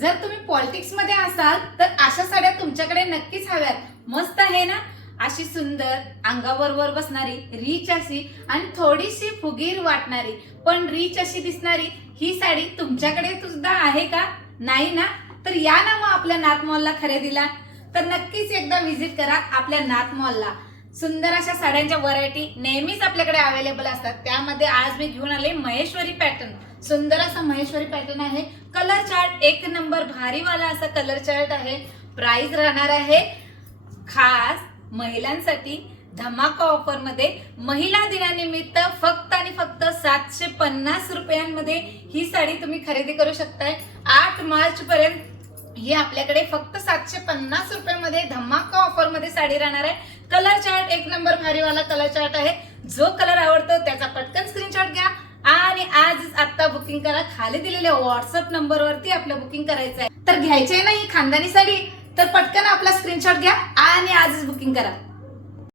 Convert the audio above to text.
जर तुम्ही पॉलिटिक्स मध्ये असाल तर अशा साड्या तुमच्याकडे नक्कीच हव्यात. मस्त आहे ना, अशी सुंदर, अंगाबरोबर बसणारी, रिच अशी आणि थोडीशी फुगीर वाटणारी पण रिच अशी दिसणारी ही साडी तुमच्याकडे सुद्धा आहे का? नाही ना? तर या ना मग आपल्या नाथ मॉलला खरेदीला. तर नक्कीच एकदा व्हिजिट करा आपल्या नाथ मॉलला. सुंदर अशा साड्यांच्या व्हरायटी नेहमीच आपल्याकडे अवेलेबल असतात. त्यामध्ये आज मी घेऊन आले महेश्वरी पॅटर्न. सुंदर असा महेश्वरी पॅटर्न आहे. कलर चार्ट एक नंबर भारीवाला असा कलर चार्ट आहे. प्राइस राहणार आहे खास महिलांसाठी धमाका ऑफर मध्ये महिला दिनानिमित्त फक्त आणि फक्त 750 रुपयांमध्ये ही साडी तुम्ही खरेदी करू शकताय. 8 मार्च पर्यंत ही आपल्याकडे फक्त 750 रुपयामध्ये धमाका ऑफर मध्ये साडी राहणार आहे. कलर चार्ट एक नंबर भारीवाला कलर चार्ट आहे. जो कलर आवडतो त्याचा पटकन स्क्रीनशॉट घ्या आणि आजच आता बुकिंग करा. खाली दिलेल्या व्हॉट्सअप नंबरवरती आपलं बुकिंग करायचं आहे. तर घ्यायची आहे ना ही खानदानी साडी, तर पटकन आपला स्क्रीनशॉट घ्या आणि आजच बुकिंग करा.